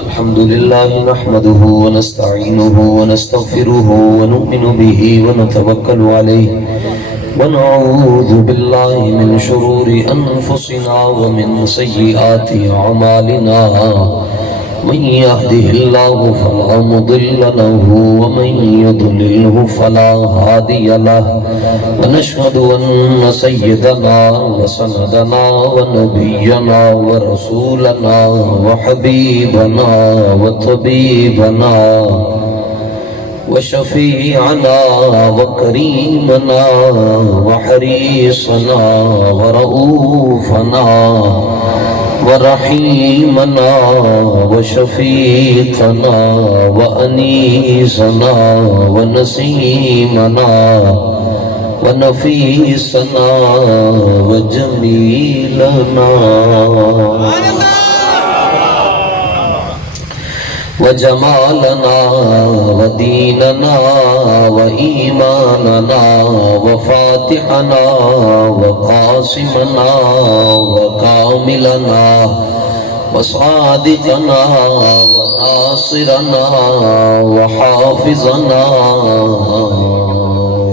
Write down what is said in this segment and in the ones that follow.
الحمد لله نحمده ونستعينه ونستغفره ونؤمن به ونتوكل عليه ونعوذ بالله من شرور أنفسنا ومن سيئات أعمالنا من يهده الله فلا مضل له ومن يضلله فلا هادي له ونشهد أن سيدنا وسندنا ونبينا ورسولنا وحبيبنا وطبيبنا وشفيعنا وكريمنا وحريصنا ورؤوفنا ورحيمنا وشفيقنا وأنيسنا ونسيمنا ونفيسنا وجميلنا وجمالنا وديننا وإيماننا وفاتحنا وقاسمنا وكاملنا وصادقنا وناصرنا وحافظنا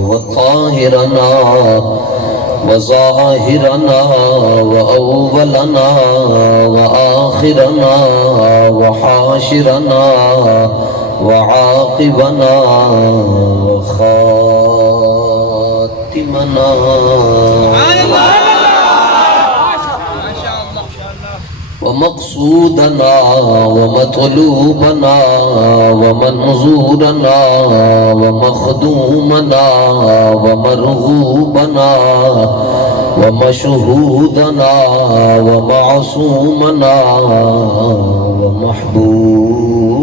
وطاهرنا وظاهرنا وأولنا وآخرنا وحاشرنا وعاقبنا وخاتمنا ومقصودنا ومطلوبنا ومنظورنا ومخدومنا ومرغوبنا ومشهودنا ومعصومنا ومحبوبنا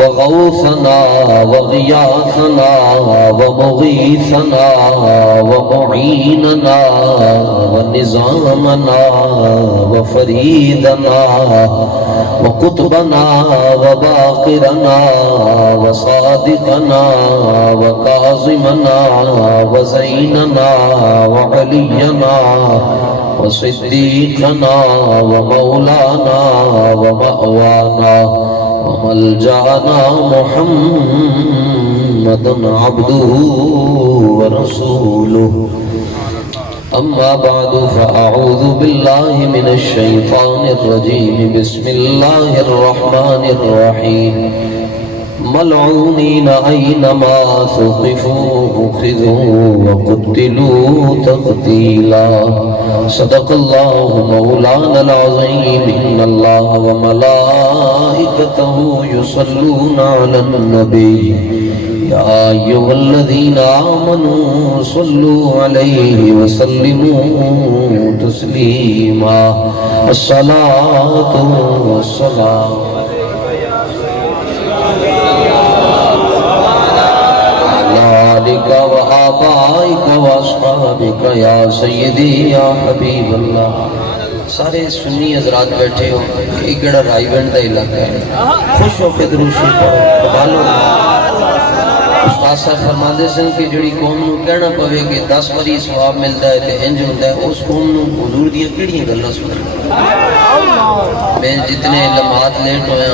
وغوثنا وغياثنا ومغيثنا ومعيننا ونظامنا وفريدنا وقطبنا وباقرنا وصادقنا وكاظمنا وزيننا وعلينا وصديقنا ومولانا ومأوانا وملجأنا محمد عبده ورسوله أما بعد فأعوذ بالله من الشيطان الرجيم بسم الله الرحمن الرحيم ملعونين أينما ثقفوا أخذوا وقتلوا تقتيلا صدق الله مولانا العظيم إن الله وملائكته يصلون على النبي يا أيها الذين آمنوا صلوا عليه وسلموا تسليما الصلاة والسلام وآبائك وأصحابك يا سيدي يا حبيب اللہ. سارے سنی حضرات بیٹھے ہو، ایک گڑا رائی بینڈ دا علاقہ ہے، خوش ہو کے درود شریف پڑھو قبالو. استاد صاحب فرماندے سن کہ جڑی قوم نو کہنا پوے کہ 10 واری ثواب ملتا ہے تے انج ہوندا ہے، اس قوم نو حضور دی کیڑیاں گلاں سنن. میں جتنے لمحات لیٹ ہویا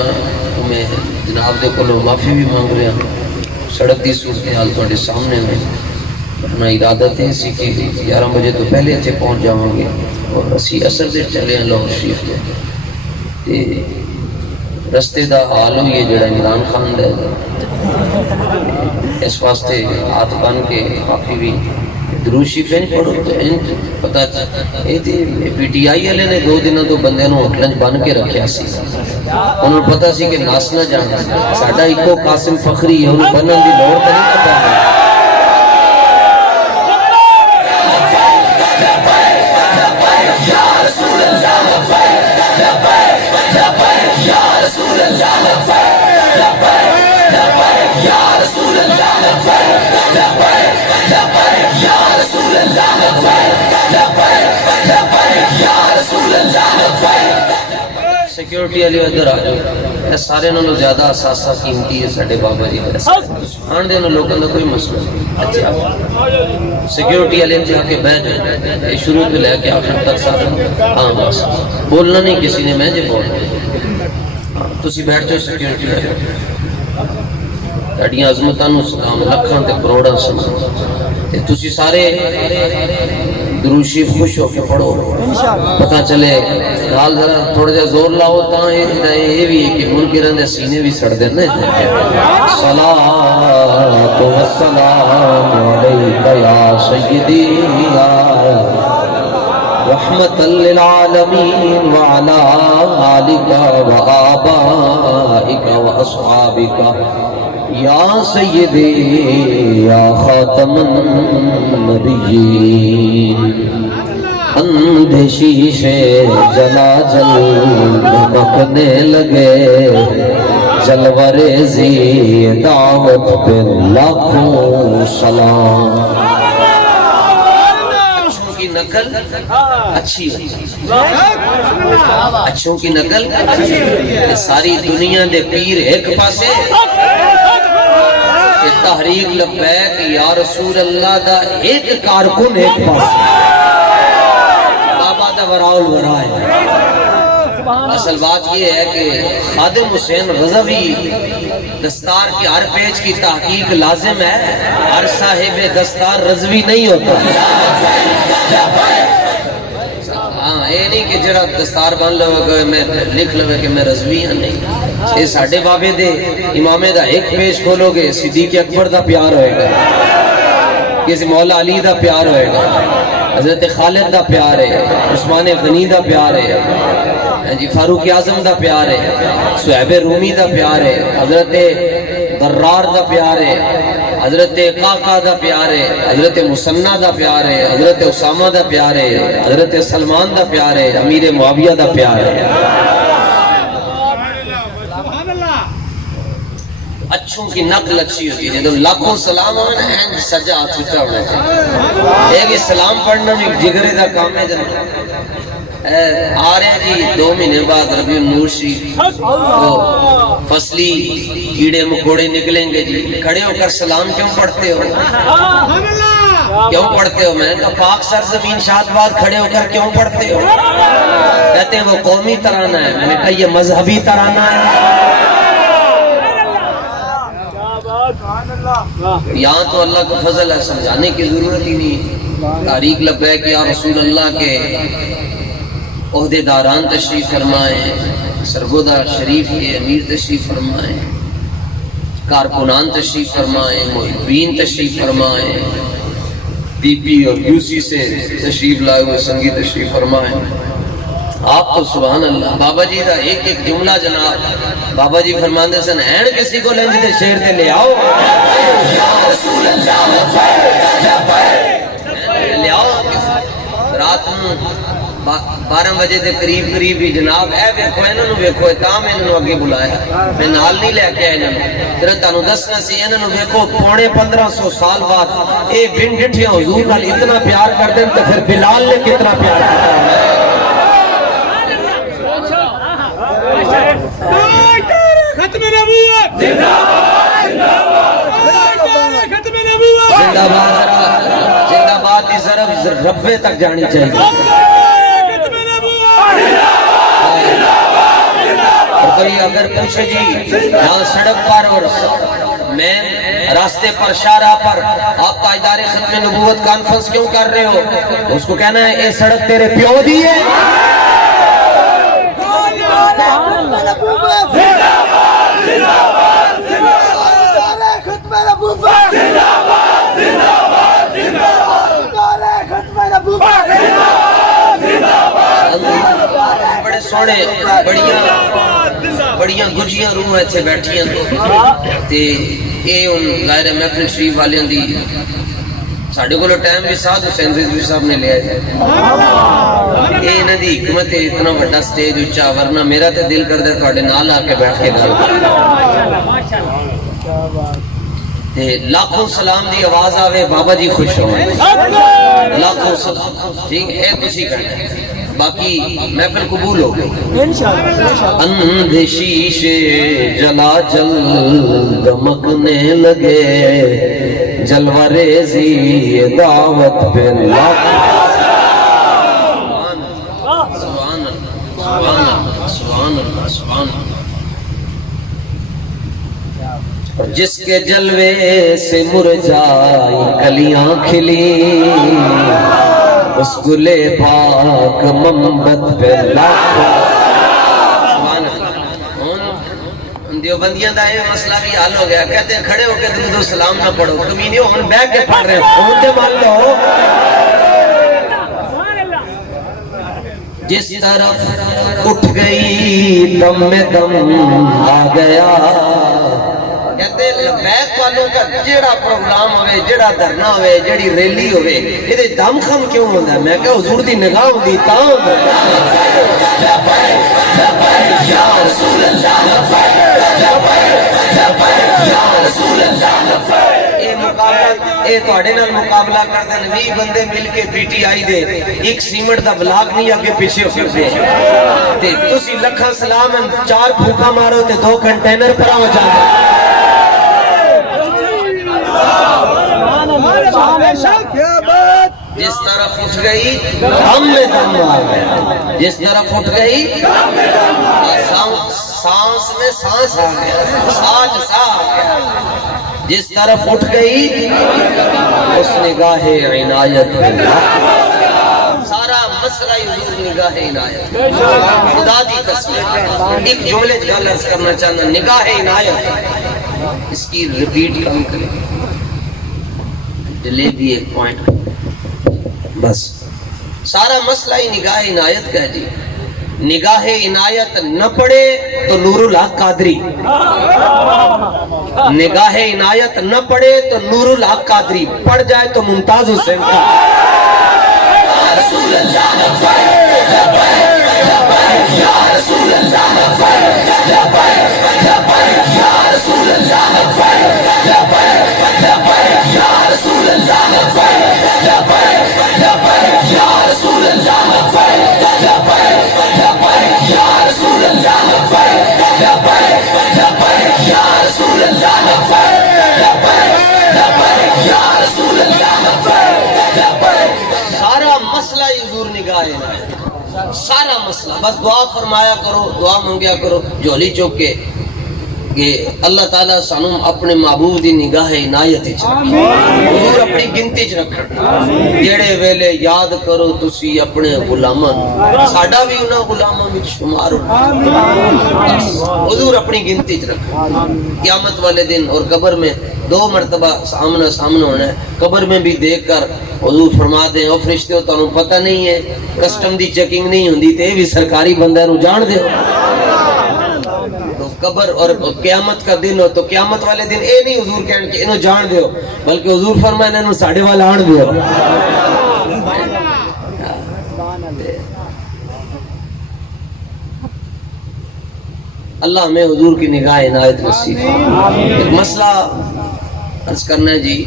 میں جناب دے کولوں معافی بھی مانگ رہا ہوں. سڑک دی صورتحال تھوڑے سامنے ہوئی، اپنا ارادہ تھے اسی کہ 11 بجے تو پہلے اتنے پہنچ جاؤں گے اور اسی اثر دے چلے ہیں لاہور شریف کے. رستے دا حال ہوئی جڑا عمران خان دا اس واسطے ہاتھ بن کے کافی بھی درود شریف نہیں پڑھو تو انج پتہ یہ پی ٹی آئی والے نے 2 دنوں تو بندے نو ہوٹلیں بن کے رکھیا سی. انہوں پتہ سی کہ ناس نہ جانا ساڈا ایکو قاسم فخری ہے، انہوں بنن دی لوڑ تے نہیں پتہ. سیکیورٹی والے ادھر آ جاؤ. سارے نالوں زیادہ اثاثہ قیمتی ہے ساڈے بابا جی کا آن دے لوگوں کا کوئی مسئلہ نہیں اچھا سیکیورٹی والے جا کے بیٹھ جائیں شروع سے لے کے آخر تک ساتھ ہاں بس بولنا نہیں کسی نے میں جی بولنا تسی بیٹھ جاؤ سیکیورٹی والے تہاڈیاں عظمتاں نوں سلام لکھاں تے کروڑاں سلام تے تسی سارے درود شریف خوش ہو کے پڑھو پتہ چلے نال ذرا تھوڑا جہا زور لاؤ تاں یہ بھی ہے کہ منکراں دے سینے بھی سڑ دے نا صلاۃ و سلام علیک یا سیدی یا رحمت للعالمین وعلی آلک و آبائک و اصحابک یا سیدی یا خاتم النبیین اندھے شیشے جلا جل دمکنے لگے جلوہ ریزی دعوت پہ لاکھوں سلام اچھوں کی نقل اچھی اچھوں کی نقل ساری دنیا دے پیر ایک پاسے تحریک لبیک یا رسول اللہ دا ایک کارکن ایک پاس بابا دا وراؤ الورا ہے اصل بات یہ ہے کہ خادم حسین رضوی دستار کے ہر پیج کی تحقیق لازم ہے ہر صاحب دستار رضوی نہیں ہوتا ہاں یہ نہیں کہ جڑا دستار بن لو گے میں لکھ لو کہ میں رضوی ہوں نہیں یہ ساڈے بابے دے امامے دا ایک پیج کھولو گے صدیق اکبر دا پیار ہوئے گا کسی مولا علی دا پیار ہوئے گا حضرت خالد دا پیار ہے عثمان غنی دا پیار ہے جی فاروق اعظم دا پیار ہے صہیب رومی دا پیار ہے حضرت درار دا پیار ہے حضرت قاقا دا پیار ہے حضرت مسنہ دا پیار ہے حضرت اسامہ دا پیار ہے حضرت سلمان دا پیار ہے امیر معاویہ دا پیار ہے اچھوں کی نقل اچھی ہوتی ہے جب لاکھوں سلام ہونا ہے سجا ہاتھ اچھا ہونا چاہیے ایک اسلام پڑھنا بھی جگرے دا کام ہے آ رہے جی 2 مہینے بعد ربیع النور شریف فصلی کیڑے مکوڑے نکلیں گے جی کھڑے ہو کر سلام کیوں پڑھتے ہو کیوں پڑھتے ہو میں نے کہا پاک سرزمین شاد بعد کھڑے ہو کر کیوں پڑھتے ہو کہتے ہیں وہ قومی ترانہ ہے میں نے کہا یہ مذہبی ترانہ ہے یہاں تو اللہ کا فضل ہے سمجھانے کی ضرورت ہی نہیں تاریخ لبیک یا رسول اللہ کے عہدے داران تشریف فرمائیں سرگودا شریف کے امیر تشریف فرمائیں کارکنان تشریف فرمائیں محبین تشریف فرمائیں پی پی اور یو سی سے تشریف لائے ہوئے سنگی تشریف فرمائیں آپ تو سبحان اللہ بابا جی دا ایک ایک جملہ جناب بابا جی فرماندے سن این کسی کو لنج دے شیر تے لے آؤ لے آؤ رات 12 بجے دے قریب ہی جناب اے ویکھو انہاں نوں ویکھو تا میں انہاں نوں اگے بلایا میں نال نہیں لے کے آیا انہاں نوں تیرا تانوں دسنا سی انہاں نوں ویکھو پونے 1500 سال بعد اے بن ڈٹھیاں حضور نال اتنا پیار کردے تے پھر بلال نے کتنا پیار کرتا ختم نبوت زندہ باد کی ضرب ربے تک جانی چاہیے اور کوئی اگر پوچھے جی یہاں سڑک پر اور مین راستے پر شارع پر آپ تاجدار ختم نبوت کانفرنس کیوں کر رہے ہو اس کو کہنا ہے اے سڑک تیرے پیو دی ہے بڑے سونے بڑیاں گجیاں روح ایتھے بیٹھیاں تے اے ان ظاہر محفل شریف والیاں دی ساڈے کولو ٹائم بھی ساتھ حسین رضوی صاحب نے لیا ہے اے انہاں دی حکمت ہے اتنا بڑا سٹیج اونچا ورنہ میرا تے دل کردا ہے تہاڈے نال آ کے بیٹھ کے گل تے لاکھوں سلام دی آواز آوے بابا جی خوش ہو لاکھوں سلام ٹھیک ہے تسی کہنا باقی محفل قبول ہو گئی اندھے شیشے جلا جل دمکنے لگے جلوہ ریزی دعوت پہ لاکھ سبحان اللہ سبحان اللہ سبحان اللہ سبحان اللہ جس کے جلوے سے مرجائی کلیاں کھلی اس گلے پاک منبت پہ لاکھوں سبحان اللہ دیوبندیاں دا یہ مسئلہ بھی حل ہو گیا کہتے ہیں کھڑے ہو کے درود و سلام نہ پڑھو کمینیوں ہم بیٹھ کے پڑھ رہے ہیں فون تے مان لو جس طرف اٹھ گئی دم میں دم آ گیا کہتے ہیں لبیک والوں کا جیڑا پروگرام ہوئے جیڑا دھرنا ہوئے جیڑی ریلی ہوئے یہ دم خم کیوں ہوتا ہے میں کہا حضور دی نگاہ ہوندی تاں ہوتا ہے یا رسول اللہ اے توڑے نال مقابلہ کرتے ہیں 20 بندے مل کے پی ٹی آئی دے ایک سیمنٹ دا بلاک نہیں آگے پیچھے ہو کرتے تے تسی لکھا سلام 4 پھوکا مارو تے 2 کنٹینر پر آ جاتا جس طرف اٹھ گئی ہم میں دم آ گیا جس طرف اٹھ گئی سانس میں سانس آ گیا سانس سا آ گیا جس طرف اٹھ گئی اس نگاہ عنایت سارا مسئلہ حضور نگاہ عنایت خدا دی قسم ایک جملے جگہ لرز کرنا چاہنا نگاہ عنایت اس کی ریپیٹ کم کریں ڈلے بھی ایک پوائنٹ بس سارا مسئلہ ہی نگاہ عنایت کا ہے جی نگاہ عنایت نہ پڑے تو نور الحق قادری نگاہ عنایت نہ پڑے تو نور الحق قادری پڑ جائے تو ممتاز حسین کا یا رسول اللہ یا رسول اللہ یا رسول اللہ یا رسول اللہ سارا مسئلہ حضور نگاہ ہے سارا مسئلہ بس دعا فرمایا کرو دعا منگیا کرو جھولی چوک کے کہ اللہ تعالیٰ سانوں اپنے معبود دی نگاہ عنایت حضور اپنی گنتی چ رکھن جڑے ویلے یاد کرو تسی اپنے غلاماں ساڈا بھی انہاں غلاماں وچ شمار ہو حضور اپنی گنتی چ رکھن قیامت والے دن اور قبر میں 2 مرتبہ سامنا ہونا ہے قبر میں بھی دیکھ کر حضور فرما دیں او فرشتے تانوں پتہ نہیں ہے کسٹم دی چیکنگ نہیں ہوندی تے بھی سرکاری بندے نوں جان دے قبر اور قیامت کا دن ہو تو قیامت والے دن اے نہیں حضور کہنے کہ انہوں جان دیو بلکہ حضور فرمائے انہوں ساڑھے والا آن دیو اللہ ہمیں حضور کی نگاہ عنایت نصیب ایک مسئلہ عرض کرنا ہے جی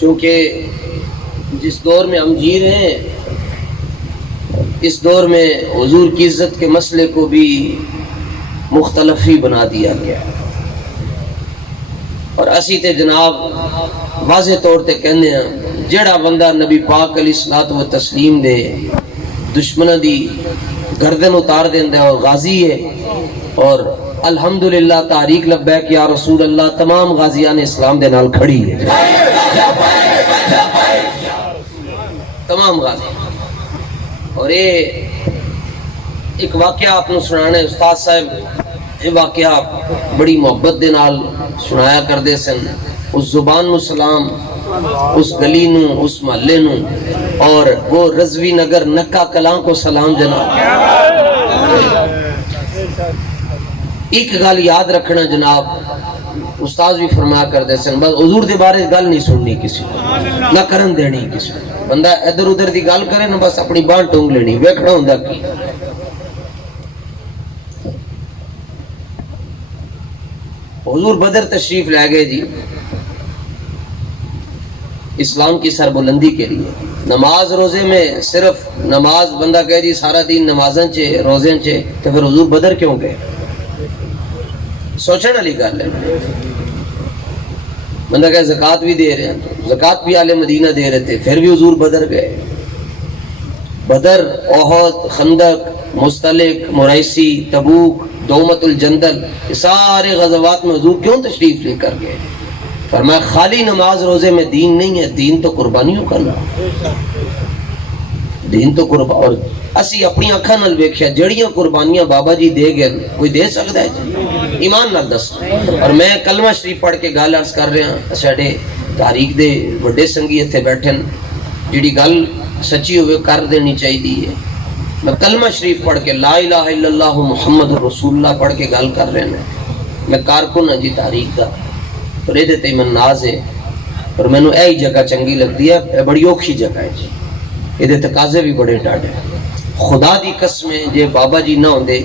چونکہ جس دور میں ہم جی رہے ہیں اس دور میں حضور کی عزت کے مسئلے کو بھی مختلف ہی بنا دیا گیا اور اسی تے جناب واضح طور تے کہنے ہیں جڑا بندہ نبی پاک علیہ الصلوۃ والتسلیم دے دشمنہ دی گردن اتار دیندہ ہے غازی ہے اور الحمدللہ تحریک لبیک یا رسول اللہ تمام غازیان اسلام دے نال کھڑی ہے تمام غازی اور یہ ایک واقعہ آپ نے سنانا ہے استاد صاحب یہ واقعہ بڑی محبت دے نال سنایا کر دے سن اس زبان نو سلام اس گلی نو اس محلے نو اور وہ رضوی نگر نکا کلام کو سلام جناب ایک گل یاد رکھنا جناب استاد بھی فرمایا کر دے سن بس حضور دے بارے گل نہیں سننی کسی کو نہ کرن دینی کسی کو بندہ ادھر ادھر دی گل کرے نا بس اپنی بان ٹونگ لینی ویکھنا ہوندا کی حضور بدر تشریف لے گئے جی اسلام کی سربلندی کے لیے. نماز روزے میں صرف نماز بندہ کہے جی سارا دن نمازاں چے روزے چے تو پھر حضور بدر کیوں گئے؟ سوچنے والی گل ہے. بندہ کہے زکوٰۃ بھی دے رہے ہیں، زکوٰۃ بھی اہل مدینہ دے رہے تھے، پھر بھی حضور بدر گئے. بدر، احد، خندق، مستلق، مریسی، تبوک، دومت الجندل، یہ سارے غزوات میں حضور کیوں تشریف لے کر گئے؟ فرمایا خالی نماز روزے میں دین نہیں ہے، دین تو قربانیوں کرنا، دین تو قربان. اور اسی اپنی اکھاں نال ویکھیا جڑیاں قربانیاں بابا جی دے گئے کوئی دے سکتا ہے جی؟ ایمان نال دس. اور میں کلمہ شریف پڑھ کے گل عرض کر رہا، ساڈے تاریخ دے بڑے سنگی اتنے بیٹھے جیڑی گل سچی ہوئے کر دینی چاہیے. میں کلمہ شریف پڑھ کے لا الہ الا اللہ محمد رسول اللہ پڑھ کے گل کر رہے ہیں. میں کارکن ہاں جی تاریخ کا، اور یہ تے من ناز ہے. اور مینوں یہی جگہ چنگی لگتی ہے، بڑی اوکھی جگہ ہے جی، یہ تقاضے بھی بڑے ڈاڈے. خدا دی قسمیں جے بابا جی نہ ہوندے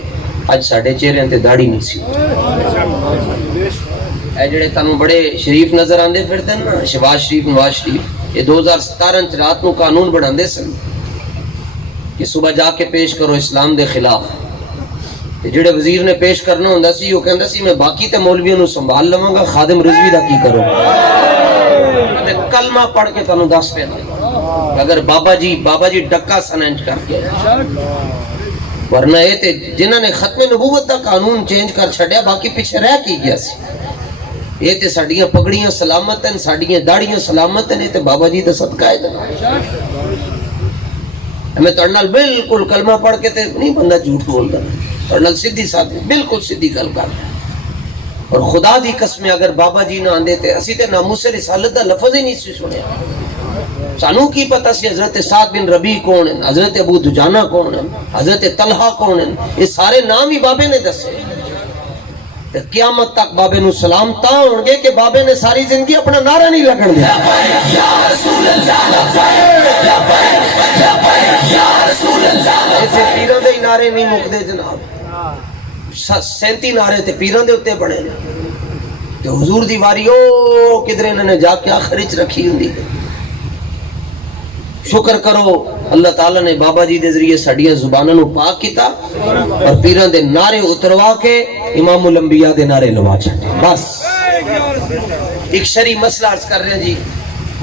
اج ساڈے چہرے تے داڑھی نہیں سی. اے جڑے تانوں بڑے شریف نظر آندے پھرتے نا، شہباز شریف، نواز شریف، یہ 2017 چ رات نو قانون بناندے سن کہ صبح جا کے پیش کرو اسلام دے خلاف. جڑے وزیر نے پیش کرنا ہوندا سی وہ کہندا سی میں باقی تے مولویوں نو سنبھال لواں گا، خادم رضوی دا کی کرو. میں کلمہ پڑھ کے تانوں دس پیا اگر بابا جی ڈکا سننج کر کے، ورنہ یہ تے جنہاں نے ختم نبوت دا قانون چینج کر چھڈیا باقی پیچھے رہ کی گیا سی. یہ تے ساڈیاں پگڑیاں سلامت ہیں، ساڈیاں داڑیاں سلامت ہیں، تے بابا جی دا صدقہ ہے جناب. میں تڑ نال بالکل کلمہ پڑھ کے تے نہیں بندہ جھوٹ بولدا، تڑ نال سیدھی سادھی بالکل سیدھی گل کردا. اور خدا دی قسم اگر بابا جی نہ آندے تے اسی تے ناموس رسالت دا لفظ ہی نہیں سی سنیا. سانوں کی پتہ سی حضرت سعد بن ربیع کون ہیں، حضرت ابو دجانہ کون ہیں، حضرت طلحہ کون ہیں، یہ سارے نام ہی بابے نے دسے. قیامت تک بابے نو سلام تا ہون گے کہ بابے نے ساری زندگی اپنا نعرہ نہیں لگن دیا. ایسے پیران دے نعرے نہیں مکدے جناب، 37 نعرے تے پیران دے اتے بڑے کہ حضور دی واری او کدھر انہوں نے جا کے آخرچ رکھی ہوں دی. شکر کرو اللہ تعالیٰ نے بابا جی دے ذریعے ساڈیاں زباناں نو پاک کیتا اور پیران دے نعرے اتروا کے امام الانبیاء دے نعرے لوا چھڈے. بس ایک شرعی مسئلہ عرض کر رہے ہیں جی،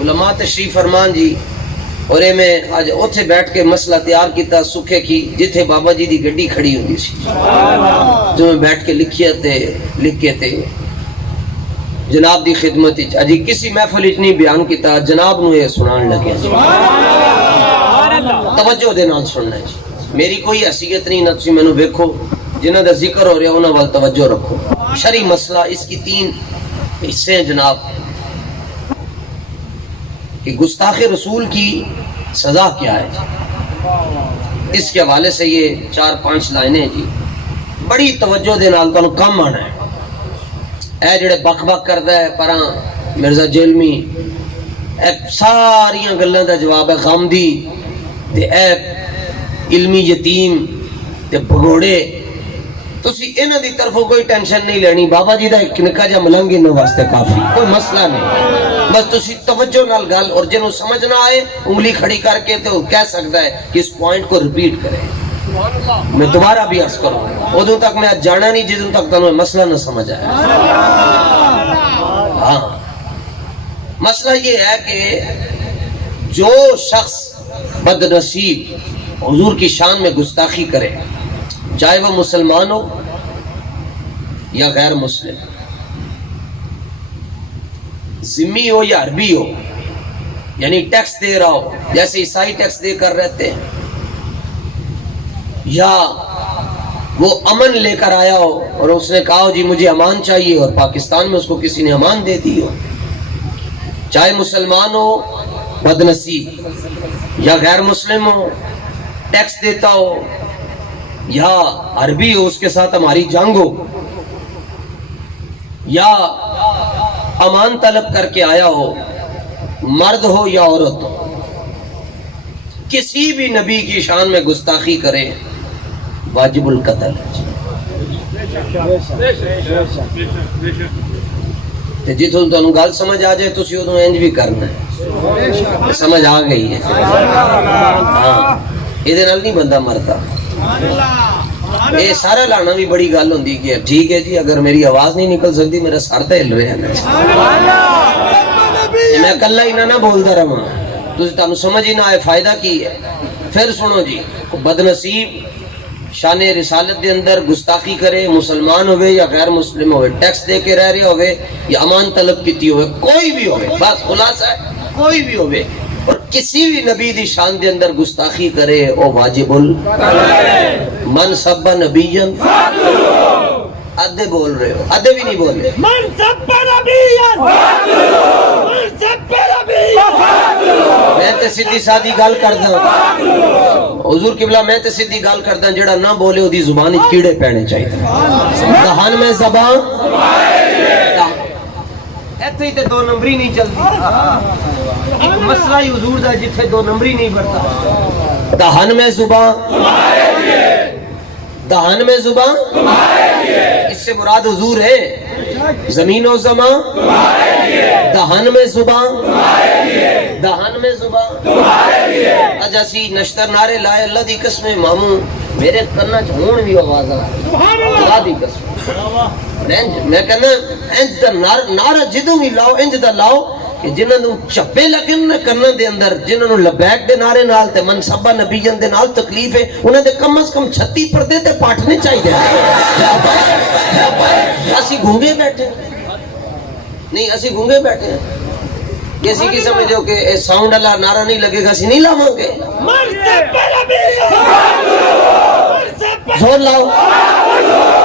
علماء تشریف فرمان جی. اور اے میں آج اوتھے بیٹھ کے مسئلہ تیار کیتا سکھے کی جتھے بابا جی دی گڈی کھڑی ہوندی سی، جو میں بیٹھ کے لکھ کے تے جناب دی خدمت وچ اجی کسی محفل وچ نہیں بیان کیتا، جناب نو یہ سنان لگے. توجہ دے نال سننا جی، میری کوئی حیثیت نہیں، نہ تسی مینوں ویکھو، جنہاں دا ذکر ہو رہا انہاں وال توجہ رکھو. شرعی مسئلہ اس کی 3 حصے ہیں جناب، کہ گستاخ رسول کی سزا کیا ہے جی. اس کے حوالے سے یہ 4-5 لائنیں جی، بڑی توجہ دے نال تانوں کم آنا ہے. اے جڑے بک بک کردا ہے پراں مرزا جیلمی، اے ساریاں گلاں دا جواب ہے غامدی تے اے علمی یتیم تے بھگوڑے. تسی انہاں دی طرفوں کوئی ٹینشن نہیں لینی، بابا جی دا ایک نکا جا ملنگ انہاں واسطے کافی، کوئی مسئلہ نہیں. بس تسی توجہ نال گل، اور جنوں سمجھ نہ آئے انگلی کھڑی کر کے تو کہہ سکتا ہے کہ اس پوائنٹ کو ریپیٹ کرے. میں دوبارہ بھی عرض کروں ادوں تک میں جانا نہیں جدوں تک تمہیں مسئلہ نہ سمجھ آیا. ہاں مسئلہ یہ ہے کہ جو شخص بد نصیب حضور کی شان میں گستاخی کرے، چاہے وہ مسلمان ہو یا غیر مسلم، ذمی ہو یا عربی ہو، یعنی ٹیکس دے رہا ہو جیسے عیسائی ٹیکس دے کر رہتے ہیں، یا وہ امن لے کر آیا ہو اور اس نے کہا ہو جی مجھے امان چاہیے اور پاکستان میں اس کو کسی نے امان دے دی ہو، چاہے مسلمان ہو بد نصیب یا غیر مسلم ہو ٹیکس دیتا ہو، یا عربی ہو اس کے ساتھ ہماری جنگ ہو، یا امان طلب کر کے آیا ہو، مرد ہو یا عورت ہو، کسی بھی نبی کی شان میں گستاخی کرے واجب القتل ہے. جتوں تانوں گل سمجھ آ جائے تسی ادوں انج بھی کرنا ہے. سمجھ آ گئی ہے؟ ہاں یہ نہیں بندہ مرتا. یہ سارا لانا بھی بڑی گل ہوندی کہ ٹھیک ہے جی اگر میری آواز نہیں نکل سکتی میرا سر تو ہل رہا ہے میں کلا ہی نہ بولتا رہا تمہیں سمجھ ہی نہ آئے فائدہ کی ہے. پھر سنو جی بد نصیب شان رسالت دے اندر گستاخی کرے مسلمان ہوئے یا غیر مسلم ہوئے ٹیکس دے کے رہ رہے ہوئے یا امان طلب کیتی ہوئے کوئی بھی ہوئے بس خلاصہ ہے کوئی بھی ہوئے اور کسی بھی نبی دی شان دے اندر گستاخی کرے او واجب من سب نبیًا ادھے بول رہے ہو ادھے بھی نہیں بول رہے من سب نبیًا من سب نبیًا میں تے سیدھی سادھی گل کردا حضور قبلہ میں تے سیدھی گل کردا جڑا نہ بولے او دی زبان وچ کیڑے پینے چاہیے دہن میں زبان ایتھے ہی تے دو نمبری نہیں چلدی مسئلہ ہی حضور دا جتھے دو نمبری نہیں بڑھتا دہن میں زبان دہن میں زبان اس سے مراد حضور ہے زمین و زمان دہن میں زبان دہن میں زبان اج اسی نشتر نعرے لائے اللہ دی قسم ماموں میرے کرنا چھون بھی آواز آ اللہ دی قسم میں کہنا انج دا نعرہ جدوں بھی لاؤ انج دا لاؤ کہ جنہاں نوں چپے لگن کرنا دے اندر جنہاں نوں لبیک دے نعرے نال تے منصبہ نبیین دے نال تکلیف ہے انہاں دے کم از کم 36 پردے تے پاٹنے چاہیے اسی گھونگے بیٹھے نہیں اسی گھونگے بیٹھے ہیں کسی کی سمجھ ہو کہ ساؤنڈ اللہ نعرہ نہیں لگے گا اسی نہیں لاؤں گے زور لاؤ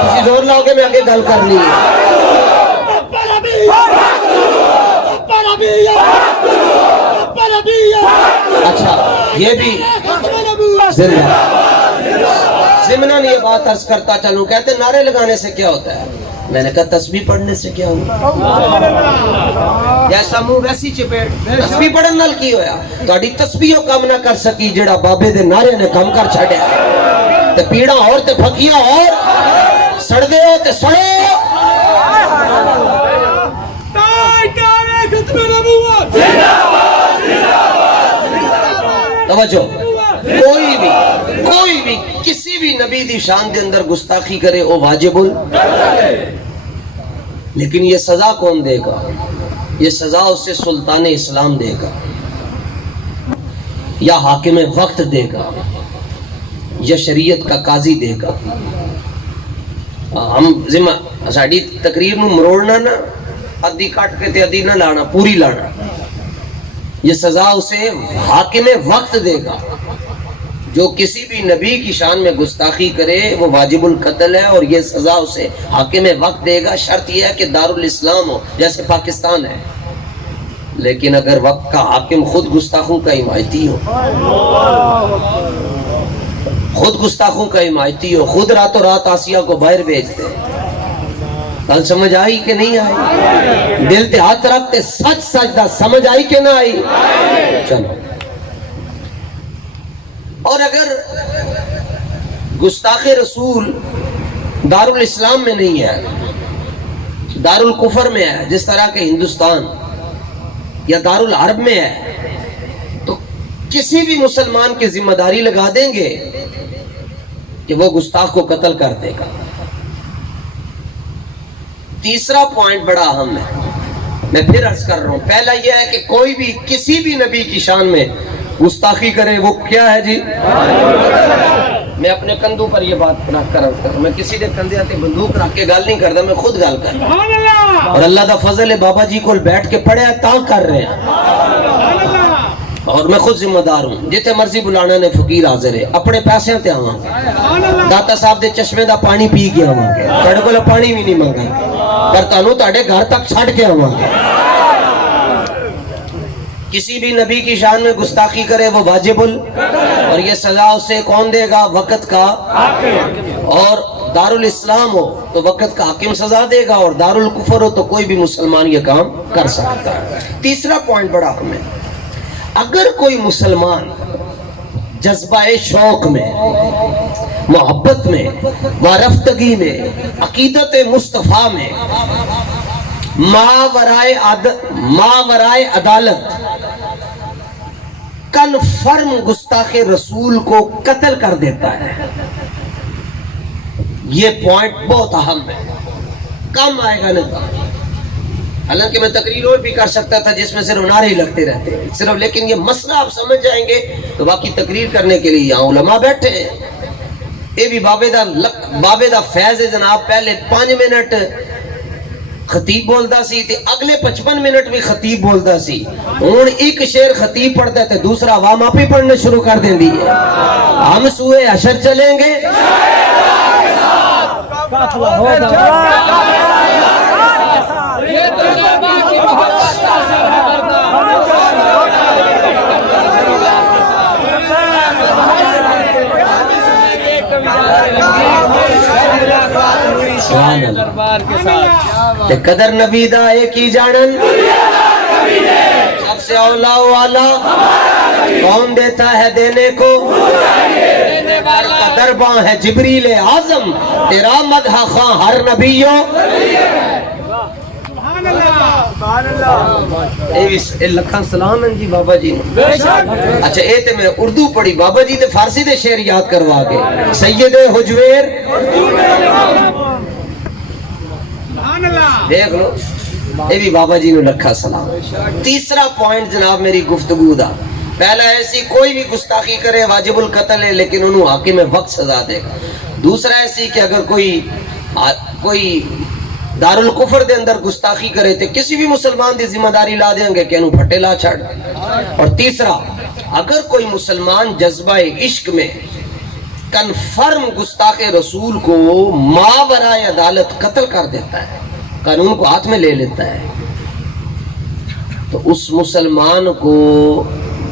کسی زور لاؤ کہ میں آگے گل کر لی اچھا یہ بھی ضمناً یہ بات عرض کرتا چلوں کہتے ہیں نعرے لگانے سے کیا ہوتا ہے میں نے کہا تسبیح پڑھنے سے کیا ہوا جیسا منہ ویسی چپیڑ تسبیح پڑھن نال کی ہویا تہاڈی تسبیح کم نہ کر سکی جڑا بابے دے نعرے نے کم کر چھڈیا تے پیڑاں اور تے پھکیاں اور سڑدے ہو تے سڑو توجہ کوئی بھی کسی بھی نبی دی شان دے اندر گستاخی کرے او واجب لیکن یہ سزا کون دے گا یہ سزا اسے سلطان اسلام دے گا یا حاکم وقت دے گا یا شریعت کا قاضی دے گا ہم ذمہ ساڑی تقریر میں مروڑنا نا ادھی کٹ کے تے ادھی نہ لانا پوری لانا یہ سزا اسے حاکم وقت دے گا جو کسی بھی نبی کی شان میں گستاخی کرے وہ واجب القتل ہے اور یہ سزا اسے حاکم وقت دے گا شرط یہ ہے کہ دارالاسلام ہو جیسے پاکستان ہے لیکن اگر وقت کا حاکم خود گستاخوں کا حمایتی ہو خود گستاخوں کا حمایتی ہو خود راتوں رات آسیہ کو باہر بھیج دے کل سمجھ آئی کہ نہیں آئی دل تے ہاتھ رکھتے سچ سجدہ سمجھ آئی کہ نہ آئی چلو اور اگر گستاخ رسول دارالاسلام میں نہیں ہے دارالکفر میں ہے جس طرح کہ ہندوستان یا دارالعرب میں ہے تو کسی بھی مسلمان کی ذمہ داری لگا دیں گے کہ وہ گستاخ کو قتل کر دے گا تیسرا پوائنٹ بڑا اہم ہے میں پھر عرض کر رہا ہوں پہلا یہ ہے کہ کوئی بھی کسی بھی نبی کی شان میں گستاخی کرے وہ کیا ہے جی میں اپنے کندھوں پر یہ بات رکھ کر میں کسی دے کندھے آتے بندوق رکھ کے گل نہیں کرتا میں خود گل کر رہا ہوں اور اللہ دا فضل ہے بابا جی کو بیٹھ کے پڑھے ہیں تاں کر رہے ہیں اور میں خود ذمہ دار ہوں جتے مرضی بلانا نے فقیر حاضر ہے اپنے پیسے تے آواں داتا صاحب دے چشمے دا پانی پی کے آواں تہاڈے کول پانی بھی نہیں مانگا پر تانوں تہاڈے گھر تک چھڈ کے آواں کسی بھی نبی کی شان میں گستاخی کرے وہ واجب اور یہ سزا اسے کون دے گا وقت کا اور دارالاسلام ہو تو وقت کا حاکم سزا دے گا اور دارالکفر ہو تو کوئی بھی مسلمان یہ کام کر سکتا ہے تیسرا پوائنٹ بڑا اہم ہے اگر کوئی مسلمان جذبہ شوق میں محبت میں وارفتگی میں عقیدت مصطفیٰ میں ماورائے عدالت کنفرم گستاخ رسول کو قتل کر دیتا ہے. یہ پوائنٹ بہت اہم ہے, کم آئے گا نہیں. حالانکہ میں تقریر اور بھی کر سکتا تھا جس میں صرف نعرے ہی لگتے رہتے ہیں صرف, لیکن یہ مسئلہ آپ سمجھ جائیں گے تو باقی تقریر کرنے کے لیے یہاں علماء بیٹھے ہیں. یہ بھی بابے دا فیض ہے جناب. پہلے 5 منٹ خطیب بولتا سی تے اگلے 55 منٹ بھی خطیب بولتا سی. ہوں ایک شعر خطیب پڑھتا ہے تے دوسرا عوام آپ ہی پڑھنے شروع کر دیں دی ہے. ہم سوئے حشر چلیں گے قدر نبی دا ایک ہی جانن, سب سے اولا والا کون دیتا ہے دینے کو, قدر باں ہے جبریل اعظم, تیرا مدح خواں ہر نبیوں. لکھاں سلام ہیں جی بابا جی. اچھا اے تے میں اردو پڑھی, بابا جی تے فارسی دے شعر یاد کروا کے. سید حجویر دیکھ لو, اے بھی بابا جی نے لکھا سلام. تیسرا پوائنٹ جناب میری گفتگو دا, پہلا ایسی کوئی بھی گستاخی کرے واجب القتل ہے لیکن انہوں حاکم وقت سزا دے گا. دوسرا ایسی کہ اگر کوئی دارالکفر دے اندر گستاخی کرے تو کسی بھی مسلمان دی ذمہ داری لا دیں گے کہ انہوں پھٹے لا چھڑ. اور تیسرا, اگر کوئی مسلمان جذبہ عشق میں کنفرم گستاخ رسول کو ماورائے عدالت قتل کر دیتا ہے, قانون کو ہاتھ میں لے لیتا ہے, تو اس مسلمان کو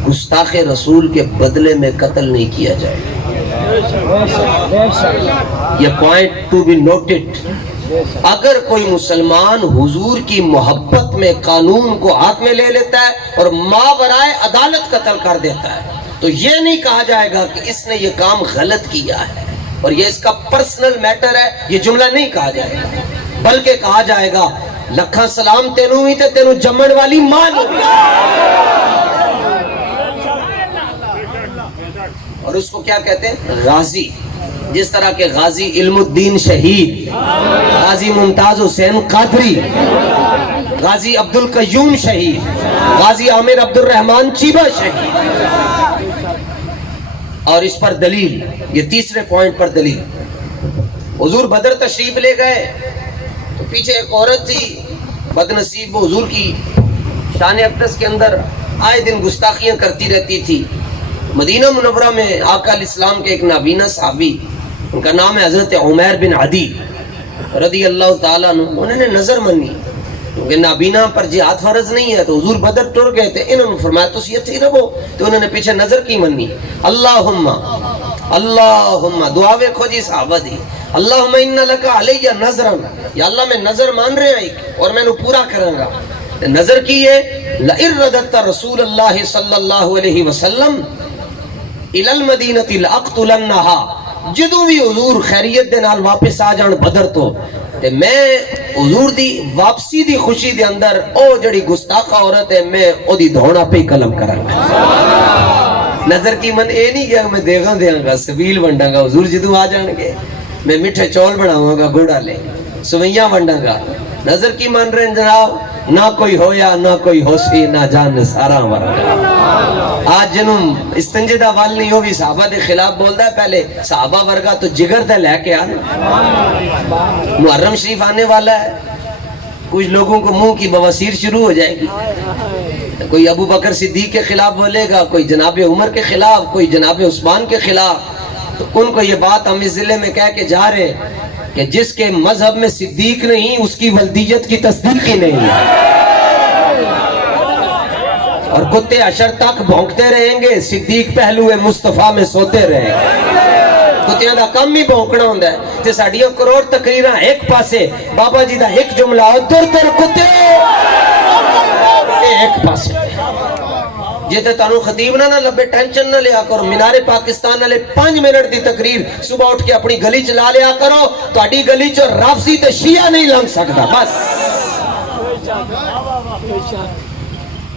گستاخ رسول کے بدلے میں قتل نہیں کیا جائے گا. یہ پوائنٹ ٹو بی نوٹڈ. اگر کوئی مسلمان حضور کی محبت میں قانون کو ہاتھ میں لے لیتا ہے اور ماورائے عدالت قتل کر دیتا ہے تو یہ نہیں کہا جائے گا کہ اس نے یہ کام غلط کیا ہے اور یہ اس کا پرسنل میٹر ہے, یہ جملہ نہیں کہا جائے گا, بلکہ کہا جائے گا لکھاں سلام تینوں ہی تے تینوں جمن والی ماں نو. اور اس کو کیا کہتے ہیں, غازی. جس طرح کہ غازی علم الدین شہید, غازی ممتاز حسین قادری, غازی عبد القیوم شہید, غازی عامر عبد الرحمن چیبہ شہید. اور اس پر دلیل, یہ تیسرے پوائنٹ پر دلیل, حضور بدر تشریف لے گئے تو پیچھے ایک عورت تھی بد نصیب, وہ حضور کی شان اقدس کے اندر آئے دن گستاخیاں کرتی رہتی تھی. مدینہ منورہ میں آقا علیہ السلام کے ایک نابینا صحابی, ان کا نام ہے حضرت عمیر بن عدی رضی اللہ تعالیٰ عنہ, انہوں نے نظر منی کیونکہ نابینا پر جہاد فرض نہیں ہے, تو حضور بدر ٹر گئے تھے. انہوں نے فرمایا تسی اتھے ہی رہو, تو انہوں نے پیچھے نظر کی منی. اللہم دعا ویکھو جی صحابہ دی, اللہم ان لکا علیہ نظرا, یا اللہ میں نظر مان رہے ہیں اور میں نے پورا کروں گا. نظر کی ہے لئن رددت رسول اللہ صلی اللہ علیہ وسلم الى المدینہ لأقتلنہا, جدوں بھی حضور خیریت دے نال واپس آ جان بدر تو تے میں حضور دی واپسی دی خوشی دے اندر او جڑی گستاخ عورت ہے میں او دی دھونا پہ قلم کروں گا. نظر کی من اے نہیں کہ میں دیگاں دیاں گا, سبیل ونڈاں گا. حضور جدوں آ جان گے میں میٹھے چول بناواں گا, گڑ والے سوئیاں ونڈاں گا. نظر کی من رہے جناب, نہ کوئی ہویا نہ کوئی ہوسی, نہ جان سارا ورگا. آج جنہوں استنجدہ وال نہیں ہو بھی صحابہ دے خلاف بولتا ہے, پہلے صحابہ ورگا تو جگر دے لے کے آنا. محرم شریف آنے والا ہے, کچھ لوگوں کو منہ کی بواسیر شروع ہو جائے گی. کوئی ابو بکر صدیق کے خلاف بولے گا, کوئی جناب عمر کے خلاف, کوئی جناب عثمان کے خلاف. تو ان کو یہ بات ہم اس ضلع میں کہہ کے جا رہے کہ جس کے مذہب میں صدیق نہیں اس کی ولدیت کی تصدیق ہی نہیں ہے. اور کتے عشر تک بھونکتے رہیں گے, صدیق پہلو مصطفیٰ میں سوتے رہیں گے. کتیاں دا کم ہی بھونکنا ہوں ہے, تے ساڑیاں کروڑ تقریرہ ایک پاسے, بابا جی دا ایک جملہ در در کتے ایک پاسے. یہ تے تانوں خطیب نہ لبے, ٹینشن نہ لیا کرو. مینار پاکستان نالے 5 منٹ دی تقریر صبح اٹھ کے اپنی گلی چلا لیا کرو, تو اڈی گلی چو رافضی تے شیعہ نہیں لنگ سکتا. بس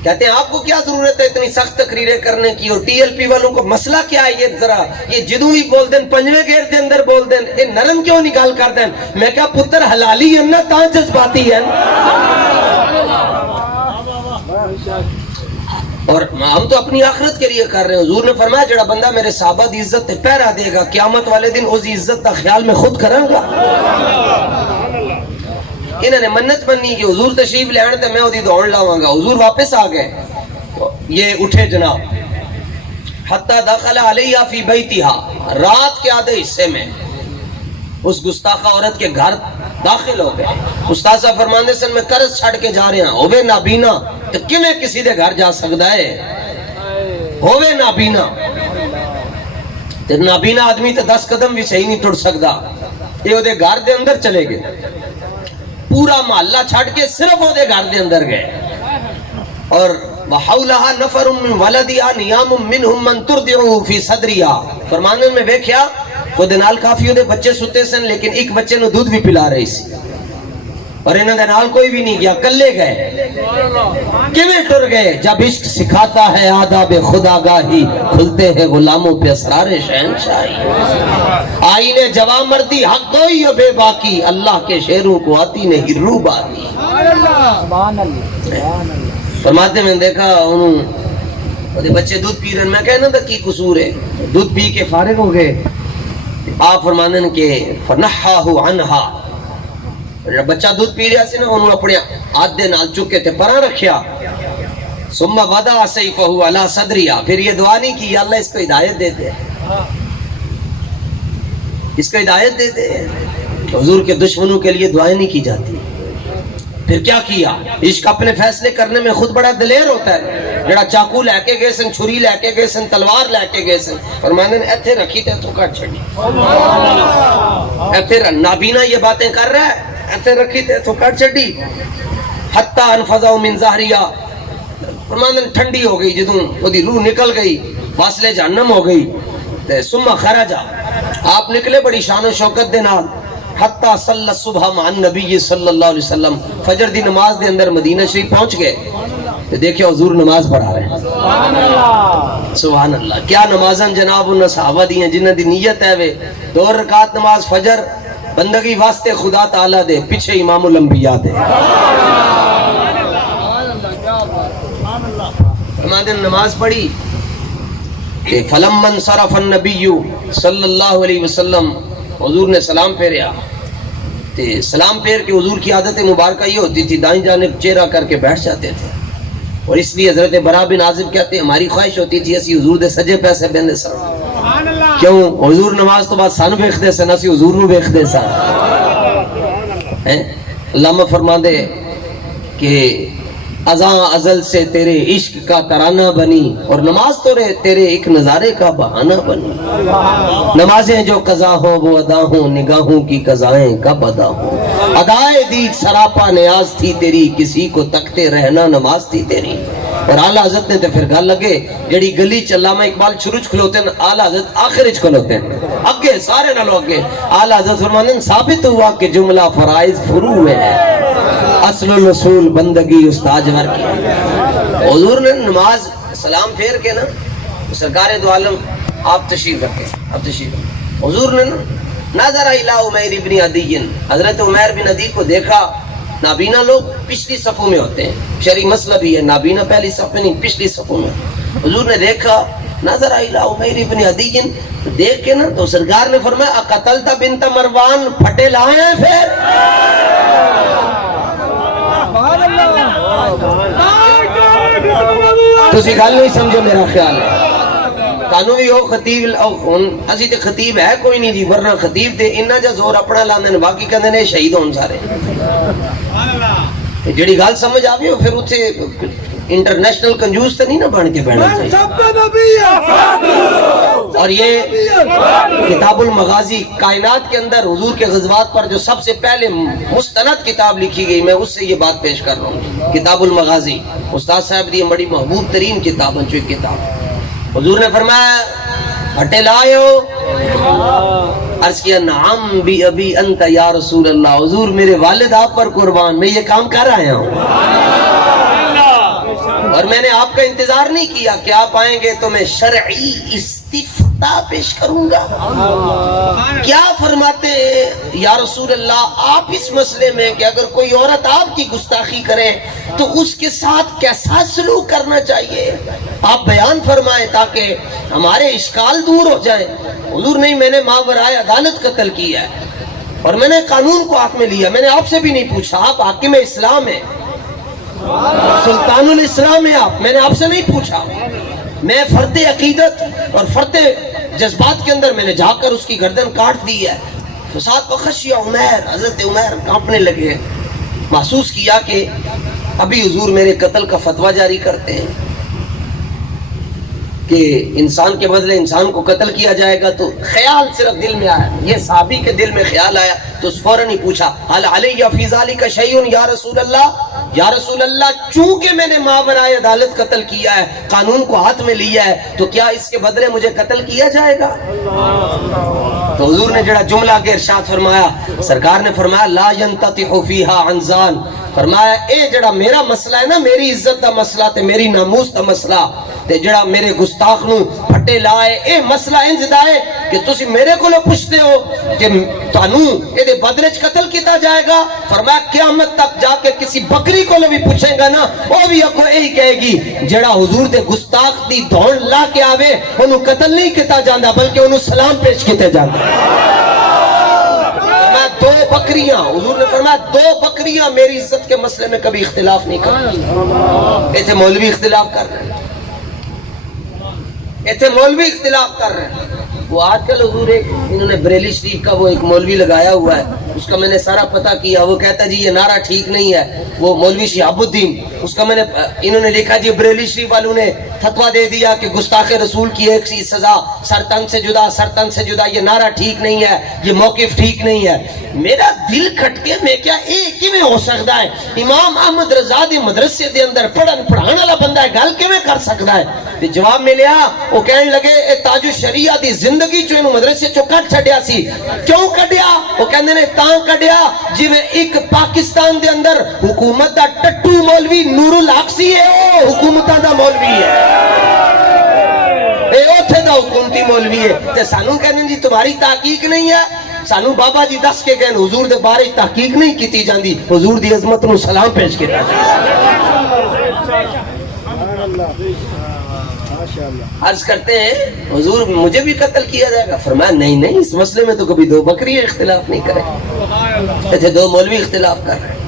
کہتے ہیں آپ کو کیا ضرورت ہے اتنی سخت تقریریں کرنے کی، اور ٹی ایل پی والوں کو مسئلہ کیا ہے؟ یہ ذرا یہ جدوں ہی بول دیں پنجویں گیٹ دے اندر بول دیں، یہ نرم کیوں نہیں گال کر دیں؟ میں کہا پتر حلالی ہے نا تاں جذباتی ہے، اور ہم تو اپنی آخرت کے لیے کر رہے ہیں۔ حضور نے فرمایا جڑا بندہ میرے صحابہ دی عزت تے پہرا دے گا قیامت والے دن اس عزت کا خیال میں خود کروں گا۔ انہوں نے منت بنی کہ حضور تشریف لے آنے تے میں وہی دوڑ لاواں گا۔ حضور واپس آ گئے، یہ اٹھے جناب، حتی دخل علیہ فی بیتہا، رات کے آدھے حصے میں اس گستاخہ عورت کے گھر داخل ہو گئے۔ استاد صاحب فرماندے سن میں قرض چھڑ کے جا رہے ہیں، ہووے نابینا تو کیویں کسی دے گھر جا سکدا ہے؟ ہووے نابینا تے نابینا آدمی تے 10 قدم بھی صحیح نہیں ٹر سکدا، یہ دے گھر دے اندر چلے گئے، پورا محلہ چھڑ کے صرف وہ دے گھر دے اندر گئے، اور وَحَوْلَهَا نَفَرٌ مِّن وَلَدِهَا نِيَامٌ مِّنْهُمْ مَنْ تُرْضِعُهُ فِي صَدْرِهَا۔ فرمانے میں دیکھیا وہ دے نال کافی دے بچے ستے سن، لیکن ایک بچے نو دودھ بھی پلا رہی سی، اور انہوں دے نال کوئی بھی نہیں گیا، کلے گئے۔ کیویں ٹر گئے؟ جب عشق سکھاتا ہے آداب خدا گاہی، کھلتے ہیں غلاموں پہ اسرار شہنشاہی، آئینے جواں مردی حق گوئی بے باقی، اللہ کے شیروں کو آتی نہیں رو باقی۔ فرماتے میں دیکھا انہوں بچے دودھ پی رہے، میں کہنا تھا کی قصور ہے؟ دودھ پی کے فارغ ہو گئے، آپ فرمانے کہ فنحاہو عنہا، بچہ دودھ پی رہا سی نا، انہوں اپنے ہاتھ دے نال چکے تھے پرا رکھیا، ثم وضع سیفہ علی صدریا، پھر یہ دعا نہیں کی یا اللہ اس کو ہدایت دے دے، اس کو ہدایت دے دے۔ حضور کے دشمنوں کے لیے دعائیں نہیں کی جاتی۔ پھر کیا کیا؟ عشق اپنے فیصلے کرنے میں خود بڑا دلیر ہوتا ہے، جڑا چاقو لے کے گئے سن، چھری لے کے گئے سن، تلوار لے کے گئے سن، فرمانے نے ایتھے رکھی تے تو کٹ چھڑی، ایتھے نابینا یہ باتیں کر رہا ہے، ایتھے رکھی تے تو کٹ چھڑی، حتی انفضوا من ظہریہ، فرمانے ٹھنڈی ہو گئی، جدوں وہ دی روح نکل گئی، واصلے جہنم ہو گئی، تے ثم خرجا، آپ نکلے بڑی شان و شوکت دے نال، حتی صلی الصبح مع النبی صلی اللہ علیہ وسلم، فجر دی نماز دے اندر مدینہ شریف پہنچ گئے، تو دیکھیں حضور نماز پڑھا رہے ہیں، سبحان اللہ، کیا نمازن جناب انہاں صحابہ دی ہیں جنہ دی نیت ہے وہ 2 رکعت نماز فجر بندگی واسطے خدا تعالیٰ دے، پیچھے امام الانبیاء دے، ہمارے نماز پڑھی کہ فلما انصرف النبی صلی اللہ علیہ وسلم، حضور نے سلام پھیریا، تے سلام پھیر کے حضور کی عادت مبارکہ یہ ہوتی تھی دائیں جانب چہرہ کر کے بیٹھ جاتے تھے، اور اس لیے حضرت براء بن عازب کہتے ہیں ہماری خواہش ہوتی تھی اسی حضور دے سجے پیسے بندے سن، کیوں حضور نماز تو بعد سن ویکھدے سن، اسی حضور نو ویکھدے سن۔ علامہ فرماندے کہ ازاں ازل سے تیرے عشق کا ترانہ بنی، اور نماز تو تیرے ایک نظارے کا بہانہ بنی، نمازیں جو قضا ہوں وہ ادا ہوں، نگاہوں کی قضائیں کب ادا ہوں، ادائے دید سراپا نیاز تھی تیری، کسی کو تکتے رہنا نماز تھی تیری۔ اور اعلیٰ حضرت نے تو پھر گل لگے جڑی گلی چ علامہ اقبال شروع چ کھلوتے ہیں، اعلیٰ حضرت آخر چ کھلوتے ہیں، اگے سارے نالوں اگے۔ اعلیٰ حضرت فرماتے ہیں ثابت ہوا کہ جملہ فرائض فروع ہے، اصل الاصول بندگی استاد ور کی۔ حضور نے نماز سلام پھیر کے نا سرکار دو عالم آپ تشریف رکھے، آپ تشریف رکھے، حضور نے نظر الی عمیر بن عدی، حضرت عمیر بن عدی کو دیکھا، نابینا لوگ پچھلی صفوں میں ہوتے ہیں، شرعی مسئلہ بھی ہے، نابینا پہلی صف میں نہیں پچھلی صفوں میں۔ حضور نے دیکھا نظر الی عمیر بن عدی، دیکھ کے نا تو سرکار نے فرمایا اقتلت بنت مروان، پھٹے لائے ہیں پھر؟ تسی گل نہیں سمجھو میرا خیال ہے، تانوں بھی ہو خطیب، اسی تے خطیب ہے کوئی نہیں جی، ورنہ خطیب تے انہاں جا زور اپنا لاندے نے، باقی کہندے نے شہید ہون سارے۔ جڑی گل سمجھ آوی ہو پھر اتھے انٹرنیشنل کنجوس تے نہیں نہ بن کے بیٹھنا چاہیے۔ اور یہ کتاب المغازی کائنات کے اندر حضور کے غزوات پر جو سب سے پہلے مستند کتاب لکھی گئی، میں اس سے یہ بات پیش کر رہا ہوں، کتاب المغازی استاد صاحب دی بڑی محبوب ترین کتاب ہے، کتاب۔ حضور نے فرمایا ہٹے لائے ہو؟ عرض کیا نعم بی ابی انت یا رسول اللہ، حضور میرے والد آپ پر قربان، میں یہ کام کر آیا ہوں۔ اور اور میں نے آپ کا انتظار نہیں کیا کہ آپ آئیں گے تو میں شرعی استفتاء پیش کروں گا. کیا فرماتے ہیں یا رسول اللہ آپ اس مسئلے میں کہ اگر کوئی عورت آپ کی گستاخی کرے تو اس کے ساتھ کیسا سلوک کرنا چاہیے؟ آپ بیان فرمائیں تاکہ ہمارے اشکال دور ہو جائیں. حضور نہیں، میں نے ماورائے عدالت قتل کیا ہے اور میں نے قانون کو ہاتھ میں لیا. میں نے آپ سے بھی نہیں پوچھا، آپ حاکم اسلام ہیں، سلطان الاسلام ہے آپ، میں نے آپ سے نہیں پوچھا. میں فرد عقیدت اور فرد جذبات کے اندر میں نے جا کر اس کی گردن کاٹ دی ہے. فساد و خشیہ عمیر، حضرت عمیر کانپنے لگے، محسوس کیا کہ ابھی حضور میرے قتل کا فتویٰ جاری کرتے ہیں کہ انسان کے بدلے انسان کو قتل کیا جائے گا. تو خیال صرف دل میں آیا، یہ صحابی کے دل میں خیال آیا تو اس فوراً ہی پوچھا حل علیہ فی ذالک شیء یا رسول اللہ، یا رسول اللہ چونکہ میں نے ماورائے عدالت قتل کیا ہے، قانون کو ہاتھ میں لیا ہے، تو کیا اس کے بدلے مجھے قتل کیا جائے گا؟ تو حضور نے جڑا جملہ کے ارشاد فرمایا، سرکار نے فرمایا لا ینتطح فیہا عنزان، فرمایا اے جڑا میرا مسئلہ ہے نا، میری عزت دا مسئلہ تے میری ناموس دا مسئلہ تے جڑا میرے گستاخ نو پھٹے لائے، اے مسئلہ انج دا ہے کہ تسی میرے کو پوچھتے ہو کہ تانوں اے دے بدلے چ قتل کیتا جائے گا. فرمایا قیامت تک جا کے کسی بکری کو بھی پوچھیں گا نا، وہ بھی اگو یہی کہے گی جڑا حضور دے گستاخ دی دھون لا کے آوے انہوں قتل نہیں کیتا جاندا بلکہ انہوں سلام پیش کیتے جاندا. دو بکریاں، حضور نے فرمایا دو بکریاں میری عزت کے مسئلے میں کبھی اختلاف نہیں کرتی. ایتھے مولوی اختلاف کر رہے ہیں، ایتھے مولوی اختلاف کر رہے ہیں. وہ آج کل حضور انہوں نے بریلی شریف کا وہ ایک مولوی لگایا ہوا ہے، اس کا میں نے سارا پتہ کیا. وہ کہتا جی یہ نعرہ ٹھیک نہیں ہے، وہ مولوی شہاب الدین، اس کا میں نے انہوں نے لکھا جی بریلی شریف والوں نے فتویٰ دے دیا کہ گستاخ رسول کی ایک سی سزا سر تن سے جدا، سر تن سے جدا. یہ نعرہ ٹھیک نہیں ہے، یہ موقف ٹھیک نہیں ہے. میرا دل کھٹ کے میں کیا ایک ہی میں ہو سکتا ہے؟ امام احمد رضا دی مدرسے دے اندر پڑھان والا بندہ ہے، گل کیویں کر سکتا ہے؟ تے جواب ملیا، وہ کہنے لگے اے تاج الشریعہ دی زندگی چوں اینو مدرسے چوں کٹ چھڈیا سی. کیوں کڈیا؟ وہ کہندے نے تاں کڈیا جویں ایک پاکستان دے اندر حکومت دا ٹٹو مولوی نور الحق سی ہے، او حکومتاں دا مولوی ہے، اے اوتھے دا حکومتی مولوی ہے. تے سانوں کہندے جی تمہاری تحقیق نہیں ہے. سانو بابا جی دس کے گئے حضور دے بارے تحقیق نہیں کیتی جاندی، حضور دی عظمت نو سلام پیش کیتا جاندا. عرض کرتے ہیں حضور مجھے بھی قتل کیا جائے گا؟ فرمایا نہیں نہیں، اس مسئلے میں تو کبھی دو بکری اختلاف نہیں کرے. ایتھے دو مولوی اختلاف کر رہے ہیں.